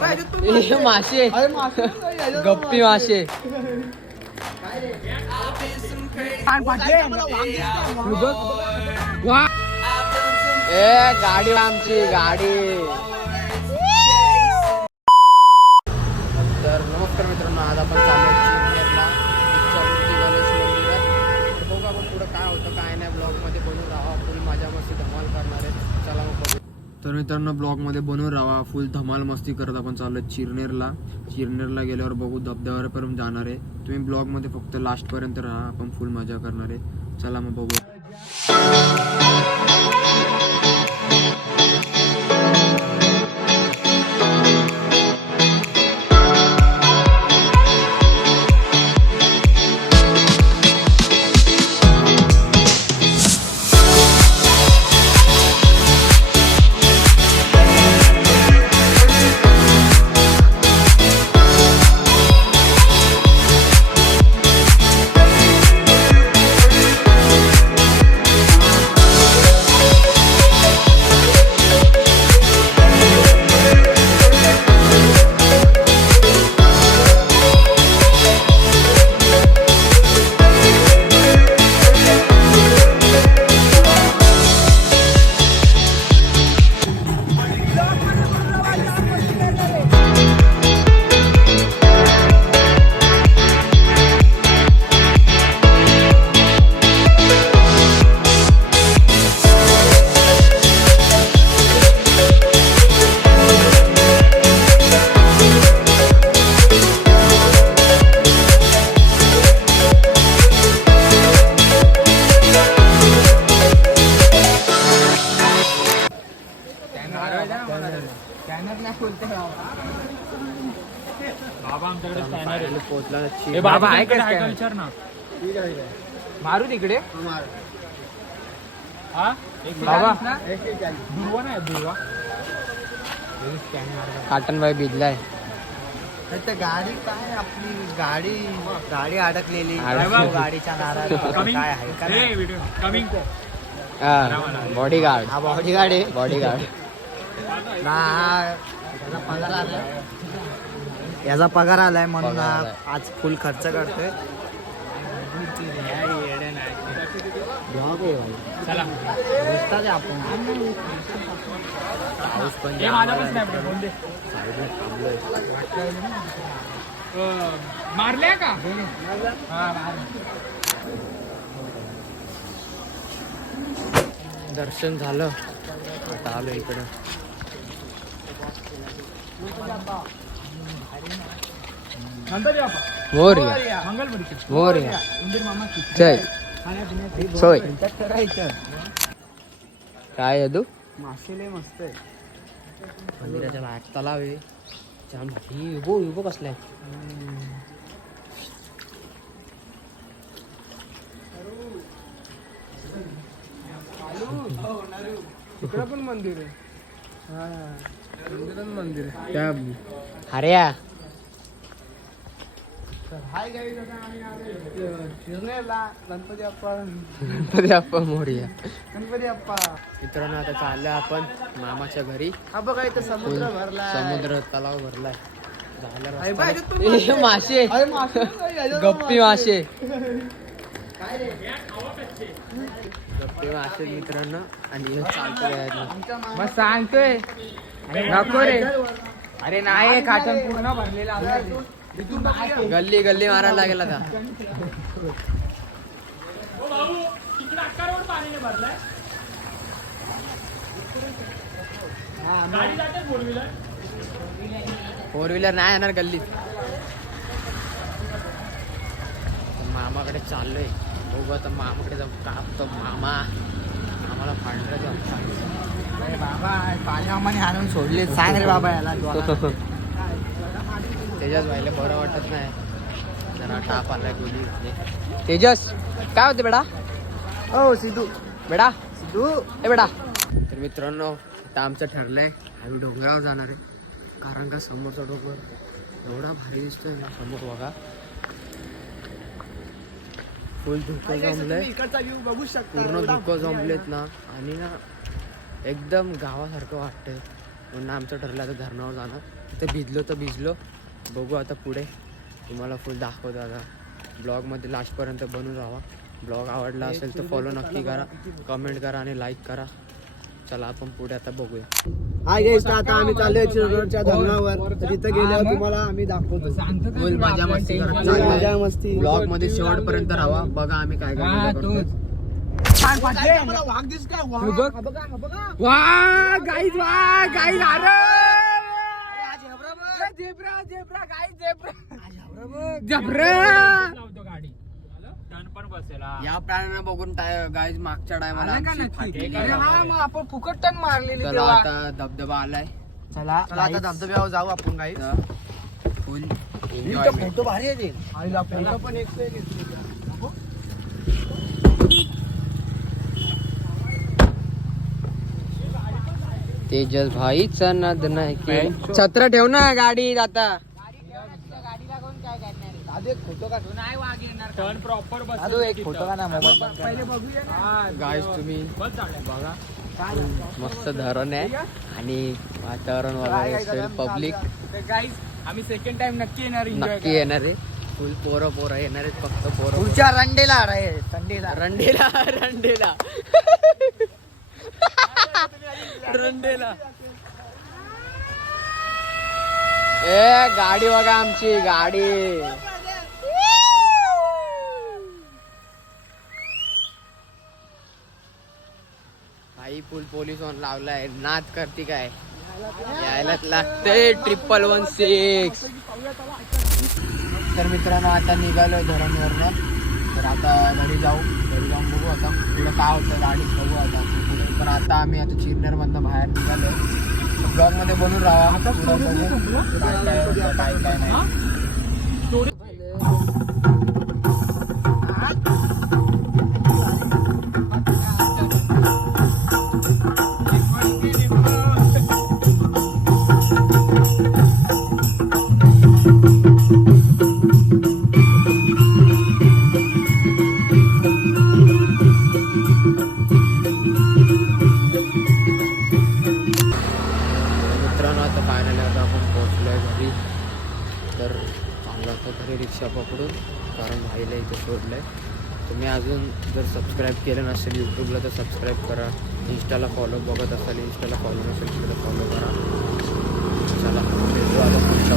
मासे गप्पी मासे ए गाडी आमची गाडी. तर नमस्कार मित्रांनो, आज आपण चालू चिरनेरला इच्छापूर्ती गणेश मंदिरात. तर बघू आपण पुढं काय होतं काय नाही. ब्लॉगमध्ये बनवून राहा, फुल मजा मस्ती धमाल करणार आहे. चला मग बघू. तर मित्रांनो, ब्लॉगमध्ये बनवून राहा, फुल धमाल मस्ती करत आपण चालू चिरनेरला. चिरनेरला गेल्यावर बघू धबधब्यापर्यंत जाणार आहे. तुम्ही ब्लॉगमध्ये फक्त लास्टपर्यंत राहा, आपण फुल मजा करणार आहे. चला मग बघू. बाबा आहे का विचार ना. मारू तिकडे बाबा. काटनबाई भिजलाय. गाडी काय आपली गाडी गाडी अडकलेली गाडीच्या नाराज काय आहे. बॉडीगार्ड. हा बॉडीगार्ड आहे. बॉडीगार्ड पगार आलाय, याचा पगार आलाय म्हणून आज फुल खर्च करतोय. आपण मारल्या का. दर्शन झालं, आता आलो इकडं. मोरया मोरया जय सोय. काय अदू मासे मस्त आहे. मंदिराच्या बाहेर तलाव आहे. जाम भारी. उभो कसलाय. तिकडे पण मंदिर आहे. मंदिर आहे त्या हऱ्या. गणपती अप्पा. गणपती अप्पा मोरया. गणपती अप्पा. मित्रांनो, आता चाललो आपण मामाच्या घरी. हा बघा इथं समुद्र भरला. समुद्र तलाव भरलाय. झालं मासे गप्पी मासे गप्पी मासे मित्रांनो. आणि चालतोय सांगतोय नको रे. अरे नाही, काटन पूर्ण भरलेला. गल्ली गल्ली मारायला लागेल आता. फोर व्हीलर नाही येणार गल्लीत. मामाकडे चाललोय. बघू आता मामाकडे जाऊ. कापतो मामा आम्हाला पांढरा. बाबा पाणी आम्हाला आणून सोडले. सांग रे बाबा याला. तेजस व्हायला बरं वाटत नाही. जरा टाप आलाय. गोली तेजस काय होते बेटा. हो सिद्धू. बेटा सिद्धू ए बेटा. तर मित्रांनो, आता आमचं ठरलंय आम्ही डोंगरावर जाणार आहे. कारण का समोरचा डोंगर एवढा भारी दिसतोय ना. समोर बघा फुल धुकं जमलंय. बघू शकता पूर्ण धुकं जमलेत ना. आणि ना एकदम गावासारखं वाटतंय. म्हणून आमचं ठरलं आता धरणावर जाणार. तिथे भिजलो तर भिजलो, बघू आता पुढे. तुम्हाला फुल दाखवतो आता. ब्लॉगमध्ये लास्टपर्यंत बनून राहा. ब्लॉग आवडला असेल तर फॉलो नक्की करा, कमेंट करा आणि लाईक करा. चला आपण पुढे आता बघूया. हाय गाईस, आता आम्ही चाललोय चिरडच्या धरणावर. तिथे गेल्यावर तुम्हाला आम्ही दाखवतो. फुल मजा मस्ती करत मजा मस्ती. ब्लॉग मध्ये शेवटपर्यंत राहा. बघा आम्ही काय काय मजा करतो. या प्राण्यांना बघून गाईज मागच्या टायमाला आपण फुकट टन मारलेली. आता धबधबा आलाय. चला आता धबधब्यावर जाऊ आपण गाईस. फुल फोटो भारी आहे ते. फोटो पण एक तेजस भाईचा नाद नाही की. छत्र ठेव ना गाडीत आता. फोटो का एक फोटो का ना मोबाईल गाईज तुम्ही बघा, मस्त धरण आहे आणि वातावरण वगैरे असेल. पब्लिक आम्ही सेकंड टाइम नक्की येणार नक्की येणार आहे. फुल पोरं येणार आहेत. फक्त पोरं पुढच्या रंडेला संडेला रंडेला रंडेला. ए गाडी बघा आमची गाडी. आई फुल पोलीस ऑन लावलाय. नाद करते काय, यायलाच लागते. 1116. तर मित्रांनो आता निघालोय धरणवरनं. तर आता घरी जाऊन बघू आता पुढे काय होतं गाडीत. बघू आता पुढे. पण आता आम्ही आता चिरनेर मधनं बाहेर निघालोय. ब्लॉग मध्ये बनून राहा. आता पुढे बघू काय काय होतं, काय काय नाही. मित्रांनो आता फायनली आता आपण पोहोचलोय घरी. तर चांगलं असतं घरी रिक्षा पकडून, कारण भाईला इथे सोडलंय. तुम्ही अजून जर सबस्क्राईब केलं नसेल यूट्यूबला तर सबस्क्राईब करा. इंस्टाला फॉलो बघत असाल, इंस्टाला फॉलो नसेल तिकडे फॉलो करा. चला भेटू आता पुढच्या